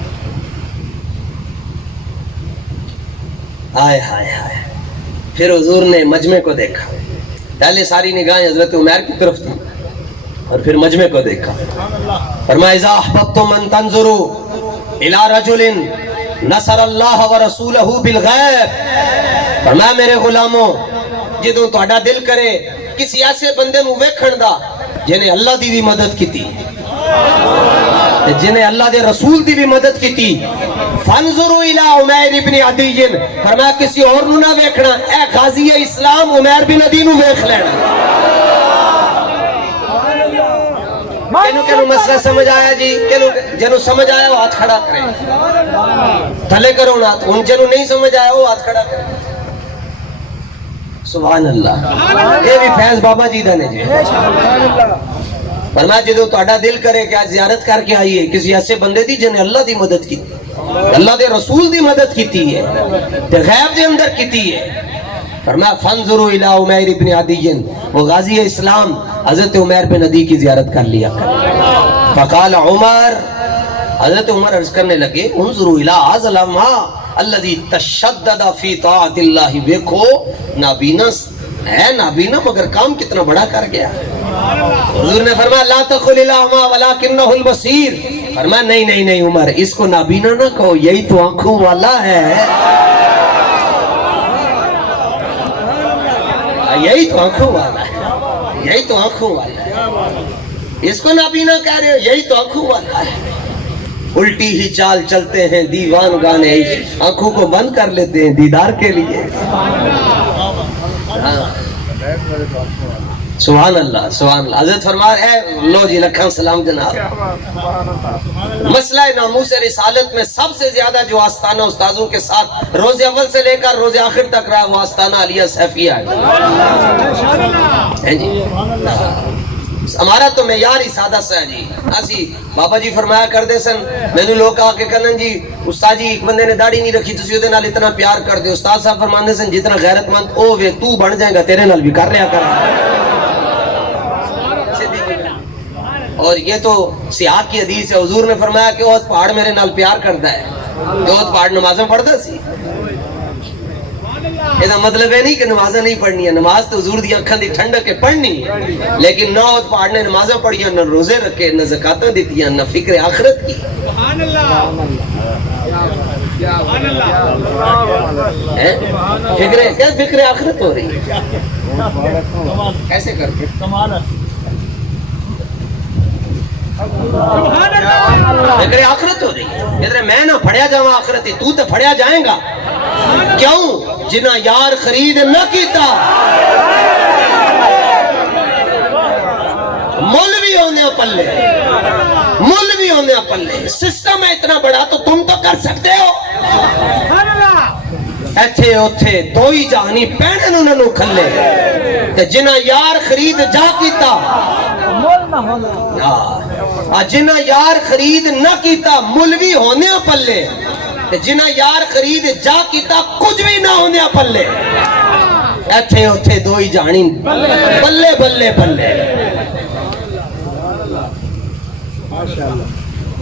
ہائے ہائے ہائے. پھر حضور نے مجمع کو دیکھا. پہلے ساری نگاہیں حضرت عمیر کی طرف تھی اور پھر مجمع کو دیکھا. فرمایا اذا احببتم ان تنظروا الى رجل نصر اللہ ورسولہ بالغیب، فرمایا میرے غلاموں جدوں تہاڈا دل کرے کسی ایسے بندے نو ویکھن دا جنہیں اللہ دی بھی مدد کیتی، جنہیں اللہ دے رسول دی بھی مدد کیتی، فانظروا الی عمیر بن عدی، فرمایا کسی اور نو نہ ویکھنا، اے غازی اسلام عمیر بن عدی نو ویکھ لینا. کینو مسئلہ سمجھ آیا جی؟ جنو سمجھ آیا وہ ہاتھ کھڑا کرے، تھلے کرو نا. ان جنو نہیں سمجھ آیا وہ ہاتھ کھڑا کرے. سبحان اللہ. یہ بھی فیض بابا جی دا نے جی. فرمایا جدو تہاڈا دل کرے کہ آج زیارت کر کے آئیے کسی ایسے بندے دی جنہیں اللہ دی مدد کی، اللہ دے رسول دی مدد کیتی ہے، تے غیب دے اندر کیتی ہے. فرمایا فانظروا الی عمیر بن عدی، وہ غازی اسلام حضرت عمیر بن عدی کی زیارت کر لیا. فقال عمر، حضرت عمر عرض کرنے لگے انظروا الی ھذا الما الذی تشدد فی طاعت اللہ، دیکھو نابینا ہے، نابینا مگر کام کتنا بڑا کر گیا. حضور نے فرمایا لا تقل الاعمی ولکنہ البصیر، فرمایا نہیں نہیں نہیں عمر، اس کو نابینا نہ کہو، یہی تو آنکھوں والا ہے، یہی تو آنکھوں والا ہے، یہی تو آنکھوں والا ہے. اس کو نابینا کہہ رہے ہو، یہی تو آنکھوں والا ہے. الٹی ہی چال چلتے ہیں دیوان گانے عشق، آنکھوں کو بند کر لیتے ہیں دیدار کے لیے. سبحان اللہ سبحان اللہ. حضرت فرما ہے لو جی لکھاں سلام جناب. مسئلہ ناموس رسالت میں سب سے زیادہ جو آستانہ استاذوں کے ساتھ روز اول سے لے کر روز آخر تک رہا وہ آستانہ علیہ سیفیہ ہے جی. ہمارا تو معیار ہی سادہ سا ہے جی. اسی بابا جی فرمایا کرتے سن مینوں لوگ آ کے کہن جی استاد جی ایک بندے نے داڑھی نہیں رکھی تسی اودے نال اتنا پیار کر دے. استاد صاحب فرماندے سن جتنا غیرت مند او وے تو بن جائے گا تیرے نال بھی کر رہا کر. اور یہ تو سیاح کی حدیث ہے. حضور نے فرمایا کہ احد پہاڑ میرے نال پیار کرتا ہے. احد پہاڑ نمازیں پڑھتا سی. یہ مطلب ہے نہیں کہ نمازیں نہیں پڑھنی ہے. نماز تو حضور دی اکھاں دی ٹھنڈک ہے پڑھنی ہے. لیکن نہ احد پہاڑ نے نمازیں پڑھیاں نہ روزے رکھے نہ زکاتیں دیتیاں نہ فکر آخرت کی. سبحان اللہ سبحان اللہ. فکر آخرت ہو رہی ہے کیسے کر کے فکر آخرت ہو رہی ہے. ادھر میں نہ پھڑیا جاؤں آخرت تو تے پھڑیا جائیں گا. کیوں جنہ یار خرید نہ کیتا مولوی ہونے پلے مولوی ہونے پلے. سسٹم ہے اتنا بڑا تو تم تو کر سکتے ہو. ایتھے اوتھے دو ہی جہانی پہنے انہوں نے کھلے تے جنہ یار خرید جا کیتا جنہ یار خرید نہ کیتا مولوی ہونے پلے جنہ یار خرید جا کیتا کچھ بھی نہ ہونے پلے. ایتھے اوتھے دو ہی جہانی بلے بلے بلے.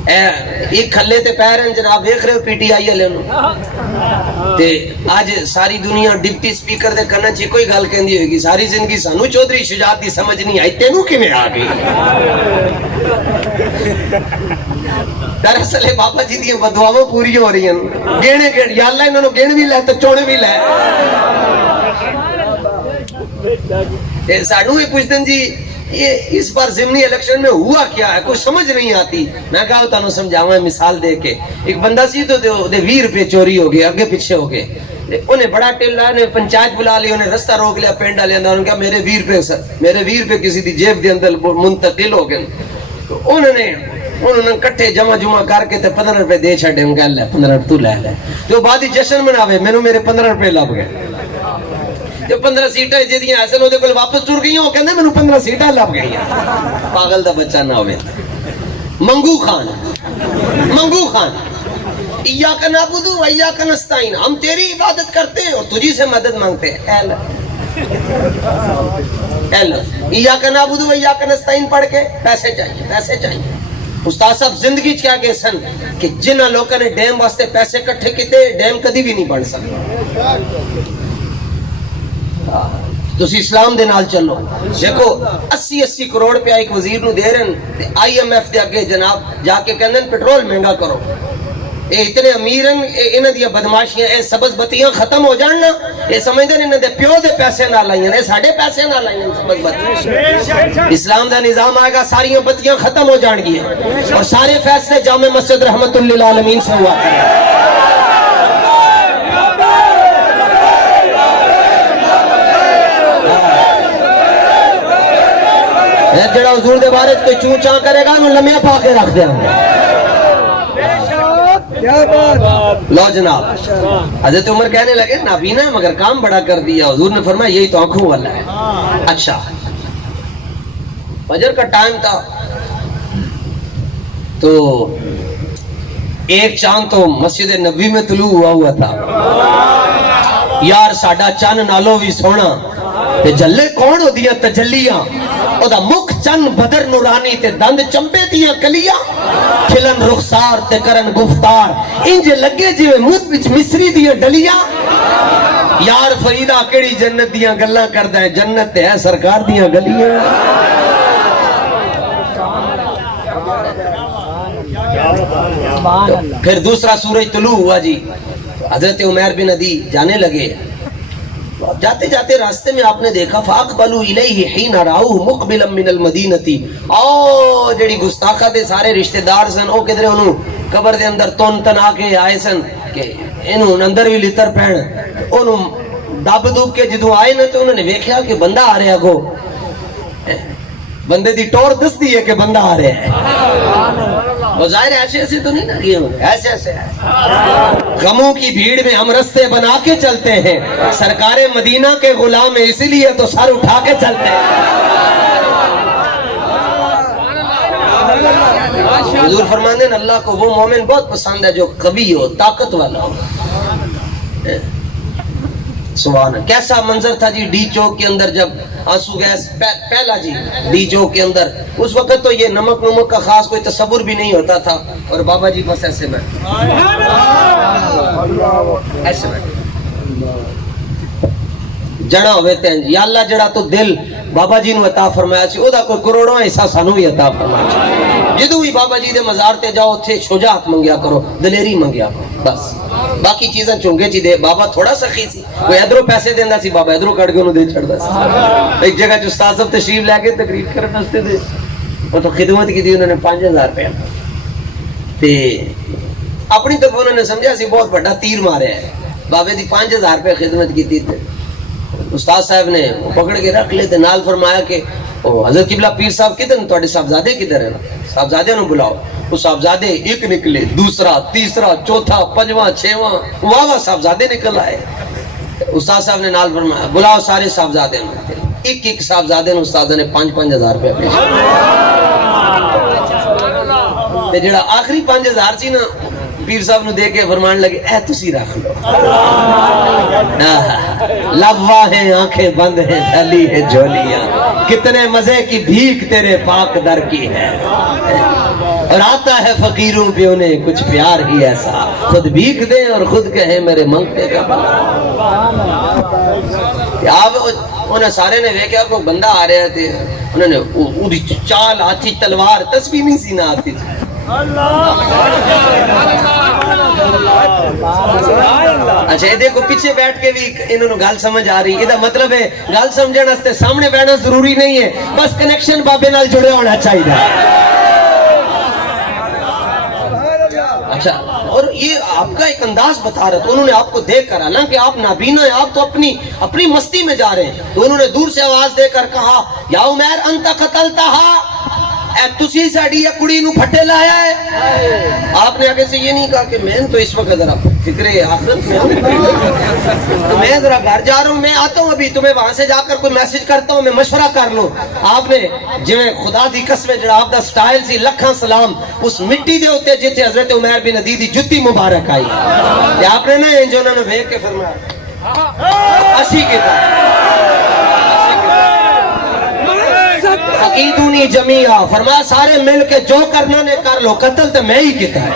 ایک کھلے تے پیر ہیں جناب دیکھ رہے ہو پی ٹی آئی والے تے آج ساری دنیا ڈپٹی سپیکر دے کرنا چاہیے کوئی گل کہندی ہوئے گی ساری زندگی سانو چودھری شجاعت دی سمجھ نہیں آئی تینوں کیویں آ گئی. دراصل بابا جی دی بدعاواں پوری ہو رہی ہیں. گہنے گہن یا اللہ انہاں نوں گہن بھی لے تے چوڑ بھی لے. تے سانو ہی پوچھدن جی یہ اس بار ضمنی الیکشن میں ہوا کیا ہے کچھ سمجھ نہیں آتی. میں کہا تانوں سمجھاواں مثال دے کے. ایک بندہ سی تو دے 20 روپے چوری ہو گئے اگے پیچھے ہو گئے. انہیں بڑا ٹیلا نے پنچایت بلا لی انہیں رستہ روک لیا پنڈ والے اندر. انہوں نے کہا میرے 20 روپے کسی دی جیب دے اندر منتقل ہو گئے. تو انہوں نے کٹھے جمع کر کے 15 روپے دے چھڑے. ان کہا لے 15 تو لے لے. تو بعد ہی جشن مناوے مینوں میرے 15 روپے لب گئے. جو 15 سیٹاں جہاں ایسے وہ واپس ٹر گئی وہ کہتے مینوں 15 سیٹاں لب گئی. پاگل دا بچہ نہ ہوئے. منگو خان ایاک نعبد و ایاک نستعین. ہم تیری عبادت کرتے ہیں اور تجھی سے مدد مانگتے ہیں. ایاک نعبد و ایاک نستعین پڑھ کے پیسے چاہیے. استاد صاحب زندگی کیا گئے سن کہ جنہ لوگوں نے ڈیم واسطے پیسے کٹھے کیتے ڈیم کدی بھی نہیں بن سکتا. تسی اسلام دے نال چلو. دیکھو 80 کروڑ پہ ایک وزیر نو دے رہن آئی ایم ایف دے اگے جناب جا کے کہندن پیٹرول مہنگا کرو. اے اتنے امیر ہیں انہاں دی بدماشیاں اے سبز بتیاں ختم ہو جان نا اے سمجھدے انہاں دے پیو دے پیسے نال آئیاں اے ساڈے پیسے نال آئیاں سبز بتیاں. اسلام دا نظام آئے گا ساری بتیاں ختم ہو جان گی اور سارے فیصلے جامع مسجد رحمت للعالمین سے ہوا کریں. جڑا حضور دے بارے کوئی چوں چاں کرے گا انہوں لمحہ پا کے رکھ دیں. لو جناب حضرت عمر کہنے لگے نابینا ہے مگر کام بڑا کر دیا. حضور نے فرمایا یہی تو آنکھوں والا ہے. اچھا فجر کا ٹائم تھا تو ایک چاند تو مسجد نبوی میں طلوع ہوا تھا. یار ساڈا چند نالوں بھی سونا تے جلے کون ہو دیا تجلیاں. او دا مکھ چند بدر نورانی تے دند چمبے دیاں کلیاں. کھلن رخسار تے کرن گفتار انج لگے جویں منہ وچ مصری دیاں ڈلیاں. یار فریدا کیڑی جنت دیاں گلاں کردا ہے جنت تے ہے سرکار دیاں گلیاں. پھر دوسرا سورج طلوع ہوا جی. حضرت عمر بن عدی جانے لگے. جاتے جاتے راستے میں آپ نے دیکھا فاقبلوا الیہ حین راؤہ مقبلا من المدینتی. او جڑی گستاخا دے سارے رشتہ دار سن او کدھر انہوں قبر دے اندر تن تنا کے آئے سن کہ انہوں اندر بھی لتر پہن. انہوں دب دب کے جدوں آئے نا تو انہوں نے ویکھیا کہ بندہ آ رہا گو بندے دی ٹور دستی ہے کہ بندہ آ رہا ہے. وہ ظاہر ایسے ایسے تو نہیں نا یہ ایسے ایسے ہے. غموں کی بھیڑ میں ہم رستے بنا کے چلتے ہیں, سرکار مدینہ کے غلام ہیں اسی لیے تو سر اٹھا کے چلتے ہیں. حضور فرماتے ہیں اللہ کو وہ مومن بہت پسند ہے جو قوی ہو, طاقت والا ہو. سبحان اللہ. کیسا منظر تھا جی ڈی چوک کے اندر جب آنسو گیس پہلا جی ڈی چوک کے اندر, اس وقت تو یہ نمک کا خاص کوئی تصور بھی نہیں ہوتا تھا, اور بابا جی بس ایسے میں ایسے میں جڑا ہوئے تھے یا اللہ جڑا تو دل بابا جی نو عطا فرمایا سی, او دا کوئی کروڑوں حصہ سانو بھی عطا فرمایا سی. جدو بھی بابا جی دے مزار تے جاؤ تھے شجاعت منگیا کرو, دلیری منگیا کرو بس. باقی چیزاں چونگے چی دے. بابا تھوڑا سخی سی, کوئی ادھروں پیسے دینا سی, بابا ادھروں کٹ کے انہوں دے چھڑ دا سی. ایک جگہ جو استاد صاحب تشریف لے کے تقریر کرنے واسطے دے, وہ تو خدمت کی دی انہوں نے 5000 روپے تے اپنی طرف انہوں نے سمجھا سی بہت بڑا تیر مارے ہے. بابے دی 5000 روپے خدمت کی تھی. استاد صاحب نے پکڑ کے رکھ لیتے, نال فرمایا کہ حضرت قبلہ پیر صاحب کدھر ہیں, تھوڑے صاحبزادے کدھر ہیں, صاحبزادے نو بلاؤ. وہ صاحبزادے ایک نکلے, دوسرا, تیسرا, چوتھا, پنجواں, چھواں, واہ صاحبزادے نکل آئے. استاد صاحب نے نال فرمایا بلاؤ سارے صاحبزادے. ایک ایک صاحبزادے نے استاد نے 5,000 روپے پیش کیے. جڑا آخری 5,000 سی نا پیر صاحب نو دے کے فرمان لگے اے تسی رکھ لو. لبوا ہیں آنکھیں بند ہیں ڈھلی ہے جھولیاں, کتنے مزے کی بھیک تیرے پاک در کی ہے. اور آتا ہے فقیروں پہ انہیں کچھ پیار ہی ایسا, خود بھیک دیں اور خود کہیں میرے منگتے کا بھلا. آپ انہیں سارے نے دیکھا کوئی بندہ آ رہے تھے, انہوں نے اُڑی چال ہاتھی تلوار تسبیح نہیں سی نہ آتی تھی. اچھا یہ دیکھو پیچھے بیٹھ کے بھی انہوں نے گل سمجھ آ رہی. یہ مطلب ہے گل سمجھنے واسطے سامنے بیٹھنا ضروری نہیں ہے, بس کنیکشن بابے نال جڑے ہونا چاہیے. اچھا اور یہ آپ کا ایک انداز بتا رہا تھا, انہوں نے آپ کو دیکھ کر, حالانکہ آپ نابینا ہیں, آپ تو اپنی مستی میں جا رہے ہیں, تو انہوں نے دور سے آواز دے کر کہا یا عمیر انت قتلتہا, اے تسی ساڑی یا کڑی نو پھٹے لایا ہے. آپ نے آگے سے یہ نہیں کہا کہ میں تو اس وقت ذرا فکر آخرت میں تو میں ذرا گھر جا رہا ہوں, میں آتا ہوں ابھی, تمہیں وہاں سے جا کر کوئی میسج کرتا ہوں, میں مشورہ کر لوں. آپ نے جویں خدا دی قسم جڑا آپ دا سٹائل سی, لکھاں سلام اس مٹی دے ہوتے جتھے حضرت عمیر بن عدی دی جتی مبارک آئی. کہ آپ نے نا جو انہوں نے بھیج کے فرمایا اسی کتاب عقیدونی جمیعہ, فرمایا سارے مل کے جو کرنا نے کر لو, قتل تو میں ہی کیتا ہے.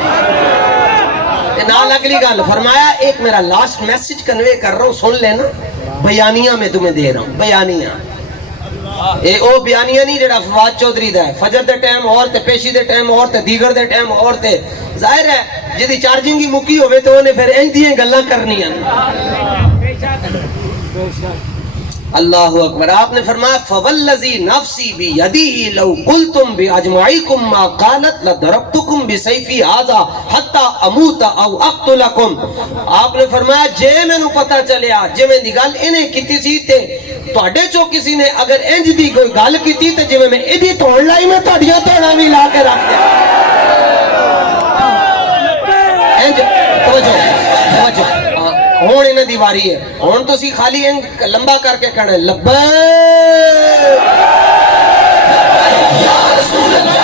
نال اگلی گل فرمایا ایک میرا لاسٹ میسج کنوے کر رہا ہوں, سن لینا. بیانیہ میں تمہیں دے رہا ہوں, بیانیہ. اے او بیانیہ نہیں جڑا فواد چودھری دا ہے, فجر دے ٹائم اور تے پیشی دے ٹائم اور تے دیگر دے ٹائم اور تے. ظاہر ہے جدی چارجنگ ہی مکی ہوئے تو انہیں پھر انج دیاں گلاں کرنیاں. اللہ اکبر. آپ نے فرمایا فوالذی نفسی بیدیہ لو قلتم باجمعیکم ما قالت لضربتکم بسیفی ھذا حتی اموت او اقتلکم. آپ نے فرمایا جے مینوں پتہ چلیا جویں دی گل انہیں کیتی سی تے تواڈے چوں کسی نے اگر انج دی کوئی گل کیتی تے جویں میں ایدی توڑ لائی, میں تواڈیاں توڑاں وی لا کے رکھ دیا. انج توجہ ہون انہیں دیواری ہے, ہون تو سی خالی لمبا کر کے کہنا ہے لبیک یا رسول اللہ.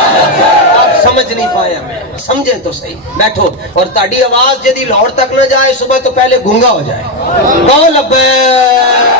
آپ سمجھ نہیں پایا, میں سمجھیں تو صحیح, بیٹھو. اور تاڑی آواز جدی لاہور تک نہ جائے صبح تو پہلے گونگا ہو جائے, کہو لبیک